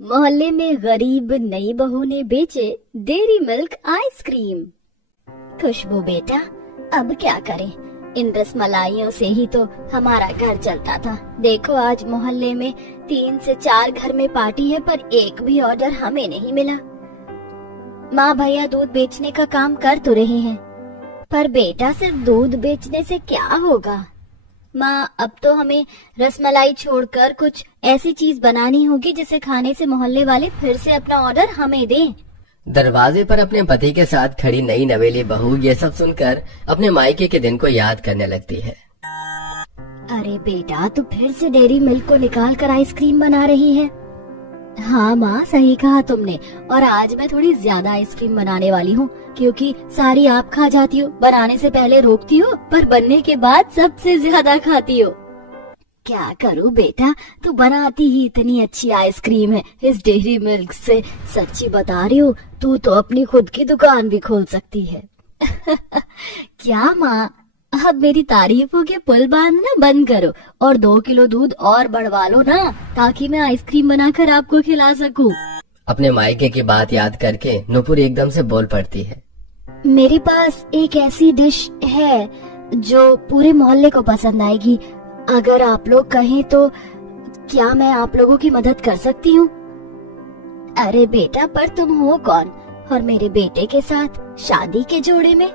मोहल्ले में गरीब नई बहू ने बेचे डेयरी मिल्क आइसक्रीम। खुशबू बेटा, अब क्या करें, इन रसमलाइयों से ही तो हमारा घर चलता था। देखो आज मोहल्ले में 3 से 4 घर में पार्टी है पर एक भी ऑर्डर हमें नहीं मिला। माँ भैया दूध बेचने का काम कर तो रहे हैं, पर बेटा सिर्फ दूध बेचने से क्या होगा। माँ अब तो हमें रसमलाई छोड़कर कुछ ऐसी चीज बनानी होगी जिसे खाने से मोहल्ले वाले फिर से अपना ऑर्डर हमें दें। दरवाजे पर अपने पति के साथ खड़ी नई नवेली बहू ये सब सुनकर अपने मायके के दिन को याद करने लगती है। अरे बेटा, तू फिर से डेयरी मिल्क को निकाल कर आइसक्रीम बना रही है। हाँ माँ, सही कहा तुमने। और आज मैं थोड़ी ज्यादा आइसक्रीम बनाने वाली हूँ, क्योंकि सारी आप खा जाती हो। बनाने से पहले रोकती हो, पर बनने के बाद सबसे ज्यादा खाती हो। क्या करूँ बेटा, तू बनाती ही इतनी अच्छी आइसक्रीम है इस डेयरी मिल्क से। सच्ची बता रही हूँ, तू तो अपनी खुद की दुकान भी खोल सकती है। क्या माँ, अब मेरी तारीफों के पुल बांधना बंद करो और 2 किलो दूध और बढ़वा लो ना, ताकि मैं आइसक्रीम बनाकर आपको खिला सकूं। अपने मायके की बात याद करके नुपुर एकदम से बोल पड़ती है। मेरे पास एक ऐसी डिश है जो पूरे मोहल्ले को पसंद आएगी। अगर आप लोग कहें तो क्या मैं आप लोगों की मदद कर सकती हूँ? अरे बेटा, पर तुम हो कौन और मेरे बेटे के साथ शादी के जोड़े में?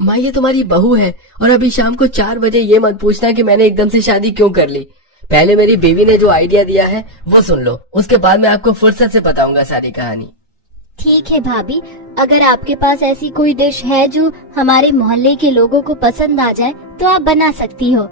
माँ, ये तुम्हारी बहू है और अभी शाम को 4 बजे ये मत पूछना कि मैंने एकदम से शादी क्यों कर ली। पहले मेरी बीवी ने जो आइडिया दिया है वो सुन लो, उसके बाद मैं आपको फुर्सत से बताऊंगा सारी कहानी। ठीक है भाभी, अगर आपके पास ऐसी कोई डिश है जो हमारे मोहल्ले के लोगों को पसंद आ जाए तो आप बना सकती हो।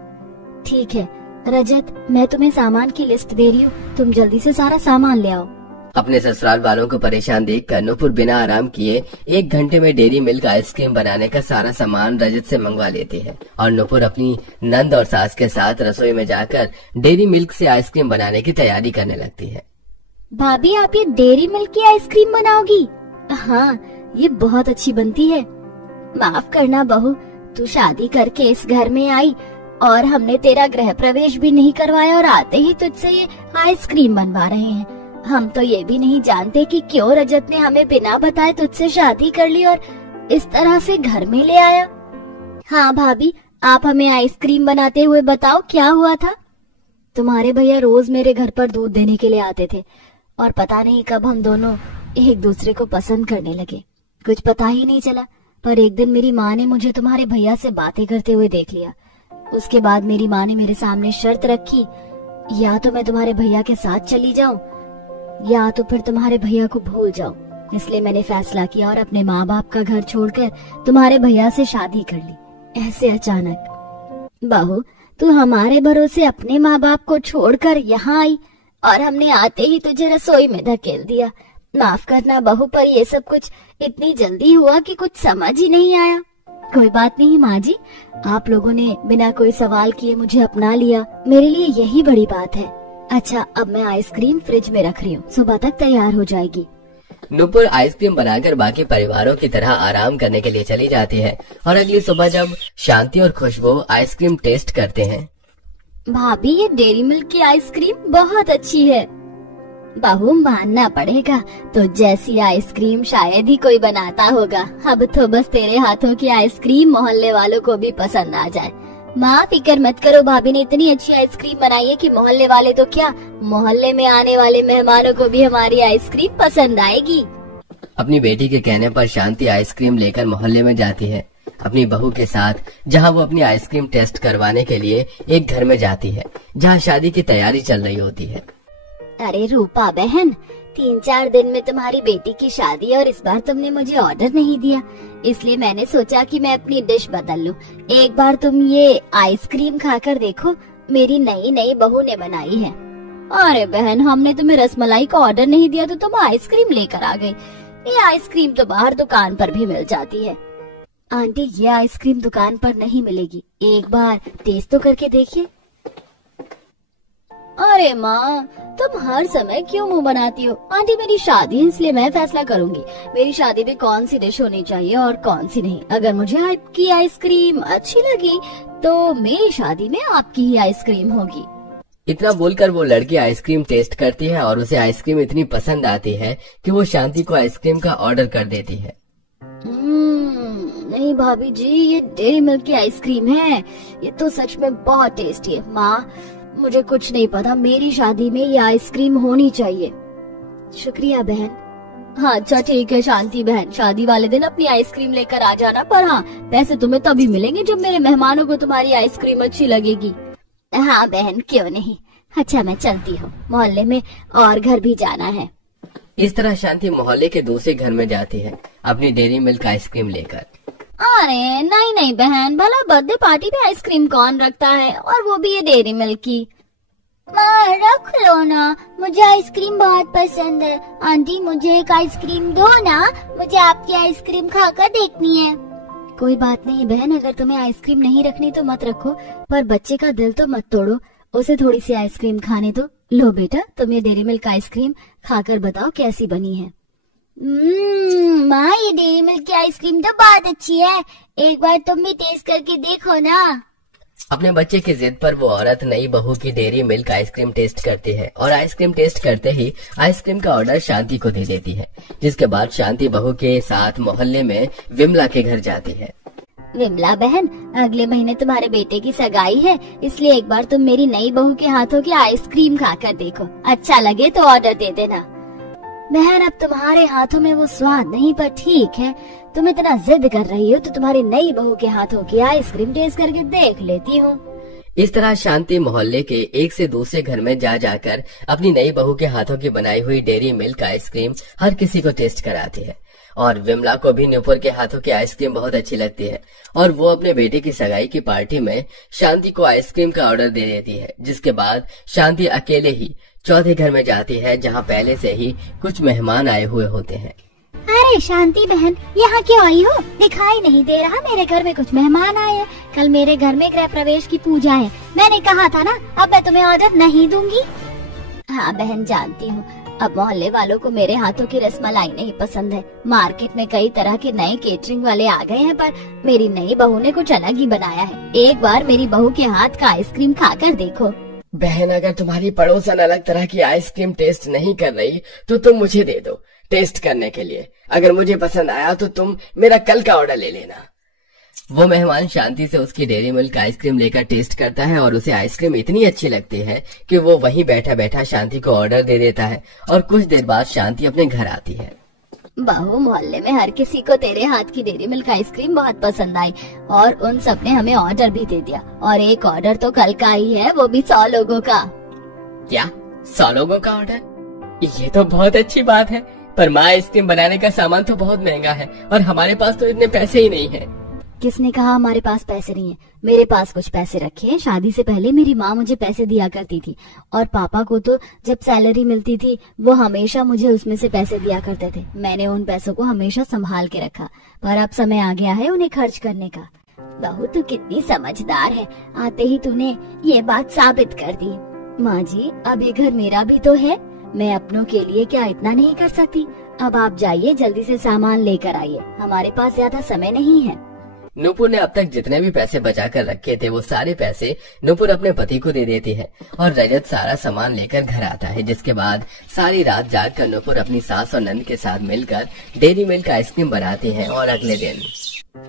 ठीक है रजत, मैं तुम्हें सामान की लिस्ट दे रही हूँ, तुम जल्दी से सारा सामान ले आओ। अपने ससुराल वालों को परेशान देखकर नुपुर बिना आराम किए 1 घंटे में डेयरी मिल्क आइसक्रीम बनाने का सारा सामान रजत से मंगवा लेती है और नुपुर अपनी नंद और सास के साथ रसोई में जाकर डेयरी मिल्क से आइसक्रीम बनाने की तैयारी करने लगती है। भाभी, आप ये डेयरी मिल्क की आइसक्रीम बनाओगी? हाँ, ये बहुत अच्छी बनती है। माफ करना बहू, तू शादी करके इस घर में आई और हमने तेरा गृह प्रवेश भी नहीं करवाया और आते ही तुझसे ये आइसक्रीम बनवा रहे हैं। हम तो ये भी नहीं जानते कि क्यों रजत ने हमें बिना बताए तुझसे शादी कर ली और इस तरह से घर में ले आया। हाँ भाभी, आप हमें आइसक्रीम बनाते हुए बताओ क्या हुआ था। तुम्हारे भैया रोज मेरे घर पर दूध देने के लिए आते थे और पता नहीं कब हम दोनों एक दूसरे को पसंद करने लगे। कुछ पता ही नहीं चला, पर एक दिन मेरी माँ ने मुझे तुम्हारे भैया से बातें करते हुए देख लिया। उसके बाद मेरी माँ ने मेरे सामने शर्त रखी, या तो मैं तुम्हारे भैया के साथ चली जाऊं या तो फिर तुम्हारे भैया को भूल जाऊं। इसलिए मैंने फैसला किया और अपने माँ बाप का घर छोड़कर तुम्हारे भैया से शादी कर ली, ऐसे अचानक। बहू, तू हमारे भरोसे अपने माँ बाप को छोड़कर यहाँ आई और हमने आते ही तुझे रसोई में धकेल दिया। माफ करना बहू, पर ये सब कुछ इतनी जल्दी हुआ कि कुछ समझ ही नहीं आया। कोई बात नहीं माँ जी, आप लोगों ने बिना कोई सवाल किए मुझे अपना लिया, मेरे लिए यही बड़ी बात है। अच्छा, अब मैं आइसक्रीम फ्रिज में रख रही हूँ, सुबह तक तैयार हो जाएगी। नुपुर आइसक्रीम बनाकर बाकी परिवारों की तरह आराम करने के लिए चली जाती है और अगली सुबह जब शांति और खुशबू आइसक्रीम टेस्ट करते हैं। भाभी, ये डेयरी मिल्क की आइसक्रीम बहुत अच्छी है। बहू, मानना पड़ेगा, तो जैसी आइसक्रीम शायद ही कोई बनाता होगा। अब तो बस तेरे हाथों की आइसक्रीम मोहल्ले वालों को भी पसंद आ जाए। माँ फिक्र मत करो, भाभी ने इतनी अच्छी आइसक्रीम बनाई है कि मोहल्ले वाले तो क्या, मोहल्ले में आने वाले मेहमानों को भी हमारी आइसक्रीम पसंद आएगी। अपनी बेटी के कहने पर शांति आइसक्रीम लेकर मोहल्ले में जाती है अपनी बहू के साथ, जहां वो अपनी आइसक्रीम टेस्ट करवाने के लिए एक घर में जाती है जहां शादी की तैयारी चल रही होती है। अरे रूपा बहन, 3-4 दिन में तुम्हारी बेटी की शादी है और इस बार तुमने मुझे ऑर्डर नहीं दिया, इसलिए मैंने सोचा कि मैं अपनी डिश बदल लूं। एक बार तुम ये आइसक्रीम खाकर देखो, मेरी नई बहू ने बनाई है। अरे बहन, हमने तुम्हें रसमलाई का ऑर्डर नहीं दिया तो तुम आइसक्रीम लेकर आ गई। ये आइसक्रीम तो बाहर दुकान पर भी मिल जाती है। आंटी, ये आइसक्रीम दुकान पर नहीं मिलेगी, एक बार टेस्ट तो करके देखिए। अरे माँ, तुम हर समय क्यों मुंह बनाती हो? आंटी, मेरी शादी है इसलिए मैं फैसला करूंगी मेरी शादी में कौन सी डिश होनी चाहिए और कौन सी नहीं। अगर मुझे आपकी आइसक्रीम अच्छी लगी तो मेरी शादी में आपकी ही आइसक्रीम होगी। इतना बोलकर वो लड़की आइसक्रीम टेस्ट करती है और उसे आइसक्रीम इतनी पसंद आती है कि वो शांति को आइसक्रीम का ऑर्डर कर देती है। नहीं भाभी जी, ये डेयरी मिल्क की आइसक्रीम है, ये तो सच में बहुत टेस्टी है। माँ, मुझे कुछ नहीं पता, मेरी शादी में ये आइसक्रीम होनी चाहिए। शुक्रिया बहन। हाँ अच्छा ठीक है शांति बहन, शादी वाले दिन अपनी आइसक्रीम लेकर आ जाना, पर हाँ पैसे तुम्हें तभी मिलेंगे जब मेरे मेहमानों को तुम्हारी आइसक्रीम अच्छी लगेगी। हाँ बहन, क्यों नहीं। अच्छा मैं चलती हूँ, मोहल्ले में और घर भी जाना है। इस तरह शांति मोहल्ले के दूसरे घर में जाती है अपनी डेयरी मिल्क आइसक्रीम लेकर। अरे नहीं नहीं बहन, भला बर्थडे पार्टी पे आइसक्रीम कौन रखता है, और वो भी ये डेयरी मिल्क की। माँ रख लो ना, मुझे आइसक्रीम बहुत पसंद है। आंटी मुझे एक आइसक्रीम दो ना, मुझे आपकी आइसक्रीम खाकर देखनी है। कोई बात नहीं बहन, अगर तुम्हें आइसक्रीम नहीं रखनी तो मत रखो, पर बच्चे का दिल तो मत तोड़ो, उसे थोड़ी सी आइसक्रीम खाने दो। लो बेटा, तुम ये डेयरी मिल्क आइसक्रीम खाकर बताओ कैसी बनी है। माँ ये डेयरी मिल्क की आइसक्रीम तो बहुत अच्छी है, एक बार तुम भी टेस्ट करके देखो ना। अपने बच्चे की जिद पर वो औरत नई बहू की डेयरी मिल्क आइसक्रीम टेस्ट करती है और आइसक्रीम टेस्ट करते ही आइसक्रीम का ऑर्डर शांति को दे देती है, जिसके बाद शांति बहू के साथ मोहल्ले में विमला के घर जाती है। विमला बहन, अगले महीने तुम्हारे बेटे की सगाई है, इसलिए एक बार तुम मेरी नई बहू के हाथों की आइसक्रीम खाकर देखो, अच्छा लगे तो ऑर्डर दे देना। बहन अब तुम्हारे हाथों में वो स्वाद नहीं, पर ठीक है, तुम इतना जिद कर रही हो तो तुम्हारी नई बहू के हाथों की आइसक्रीम टेस्ट करके देख लेती हूँ। इस तरह शांति मोहल्ले के एक से दूसरे घर में जा जाकर अपनी नई बहू के हाथों की बनाई हुई डेयरी मिल्क आइसक्रीम हर किसी को टेस्ट कराती है। और विमला को भी नुपुर के हाथों की आइसक्रीम बहुत अच्छी लगती है और वो अपने बेटे की सगाई की पार्टी में शांति को आइसक्रीम का ऑर्डर दे देती है, जिसके बाद शांति अकेले ही चौथे घर में जाती है जहाँ पहले से ही कुछ मेहमान आए हुए होते हैं। अरे शांति बहन, यहाँ क्यों आई हो? दिखाई नहीं दे रहा, मेरे घर में कुछ मेहमान आए हैं। कल मेरे घर में गृह प्रवेश की पूजा है, मैंने कहा था ना, अब मैं तुम्हें ऑर्डर नहीं दूंगी। हाँ बहन जानती हूँ, अब मोहल्ले वालों को मेरे हाथों की रसमलाई नहीं पसंद है। मार्केट में कई तरह के नए केटरिंग वाले आ गए हैं, पर मेरी नई बहू ने कुछ अलग ही बनाया है। एक बार मेरी बहू के हाथ का आइसक्रीम खाकर देखो। बहन अगर तुम्हारी पड़ोसन अलग तरह की आइसक्रीम टेस्ट नहीं कर रही तो तुम मुझे दे दो टेस्ट करने के लिए, अगर मुझे पसंद आया तो तुम मेरा कल का ऑर्डर ले लेना। वो मेहमान शांति से उसकी डेयरी मिल्क आइसक्रीम लेकर टेस्ट करता है और उसे आइसक्रीम इतनी अच्छी लगती है कि वो वहीं बैठा बैठा शांति को ऑर्डर दे देता है और कुछ देर बाद शांति अपने घर आती है। बहू मोहल्ले में हर किसी को तेरे हाथ की डेयरी मिल्क आइसक्रीम बहुत पसंद आई और उन सब ने हमें ऑर्डर भी दे दिया, और एक ऑर्डर तो कल का ही है, वो भी 100 लोगों का। क्या 100 लोगों का ऑर्डर? ये तो बहुत अच्छी बात है, पर माँ आइसक्रीम बनाने का सामान तो बहुत महंगा है और हमारे पास तो इतने पैसे ही नहीं है। किसने कहा हमारे पास पैसे नहीं है? मेरे पास कुछ पैसे रखे हैं। शादी से पहले मेरी माँ मुझे पैसे दिया करती थी और पापा को तो जब सैलरी मिलती थी वो हमेशा मुझे उसमें से पैसे दिया करते थे। मैंने उन पैसों को हमेशा संभाल के रखा, पर अब समय आ गया है उन्हें खर्च करने का। बहू तू कितनी समझदार है, आते ही तूने ये बात साबित कर दी। माँ जी अब ये घर मेरा भी तो है, मैं अपनों के लिए क्या इतना नहीं कर सकती? अब आप जाइए, जल्दी से सामान लेकर आइए, हमारे पास ज्यादा समय नहीं है। नुपुर ने अब तक जितने भी पैसे बचा कर रखे थे वो सारे पैसे नुपुर अपने पति को दे देती है और रजत सारा सामान लेकर घर आता है, जिसके बाद सारी रात जागकर नुपुर अपनी सास और नंद के साथ मिलकर डेयरी मिल्क आइसक्रीम बनाती है। और अगले दिन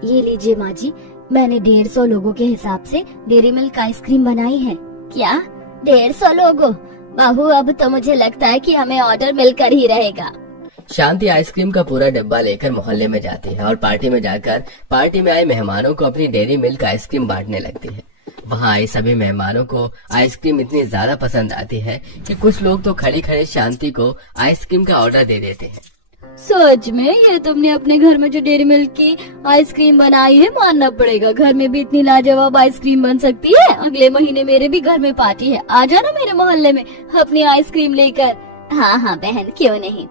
ये लीजिए माँ जी, मैंने 150 लोगों के हिसाब से डेयरी मिल्क आइसक्रीम बनाई है। क्या 150 लोगों? बहू अब तो मुझे लगता है कि हमें ऑर्डर मिलकर ही रहेगा। शांति आइसक्रीम का पूरा डिब्बा लेकर मोहल्ले में जाती है और पार्टी में जाकर पार्टी में आए मेहमानों को अपनी डेयरी मिल्क आइसक्रीम बांटने लगती है। वहाँ आए सभी मेहमानों को आइसक्रीम इतनी ज्यादा पसंद आती है कि कुछ लोग तो खड़े खड़े शांति को आइसक्रीम का ऑर्डर दे देते हैं। सच में ये तुमने अपने घर में जो डेयरी मिल्क की आइसक्रीम बनाई है, मानना पड़ेगा, घर में भी इतनी लाजवाब आइसक्रीम बन सकती है। अगले महीने मेरे भी घर में पार्टी है, आ जाना मेरे मोहल्ले में अपनी आइसक्रीम लेकर। हाँ हाँ बहन, क्यों नहीं,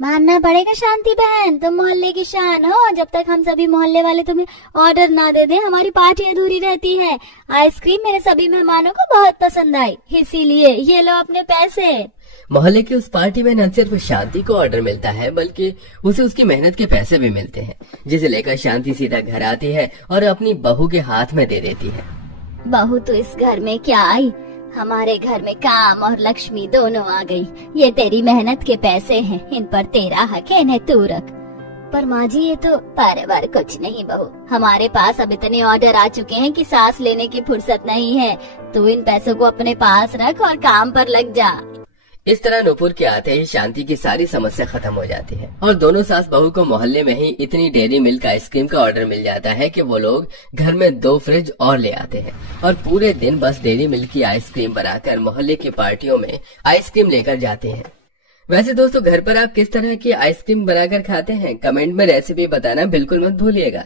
मानना पड़ेगा शांति बहन, तुम मोहल्ले की शान हो। जब तक हम सभी मोहल्ले वाले तुम्हें ऑर्डर ना दे दें हमारी पार्टी अधूरी रहती है। आइसक्रीम मेरे सभी मेहमानों को बहुत पसंद आई, इसीलिए ये लो अपने पैसे। मोहल्ले की उस पार्टी में न सिर्फ शांति को ऑर्डर मिलता है बल्कि उसे उसकी मेहनत के पैसे भी मिलते हैं, जिसे लेकर शांति सीधा घर आती है और अपनी बहू के हाथ में दे देती है। बहू तो इस घर में क्या आई, हमारे घर में काम और लक्ष्मी दोनों आ गई। ये तेरी मेहनत के पैसे हैं, इन पर तेरा हक है, इन्हें तू रख। पर माँ जी ये तो पर कुछ नहीं बहू, हमारे पास अब इतने ऑर्डर आ चुके हैं कि सांस लेने की फुर्सत नहीं है। तू इन पैसों को अपने पास रख और काम पर लग जा। इस तरह नुपुर के आते ही शांति की सारी समस्या खत्म हो जाती है और दोनों सास बहू को मोहल्ले में ही इतनी डेयरी मिल्क आइसक्रीम का ऑर्डर मिल जाता है कि वो लोग घर में 2 फ्रिज और ले आते हैं और पूरे दिन बस डेयरी मिल्क की आइसक्रीम बनाकर मोहल्ले की पार्टियों में आइसक्रीम लेकर जाते हैं। वैसे दोस्तों, घर पर आप किस तरह की आइसक्रीम बनाकर खाते हैं? कमेंट में रेसिपी बताना बिल्कुल मत भूलिएगा।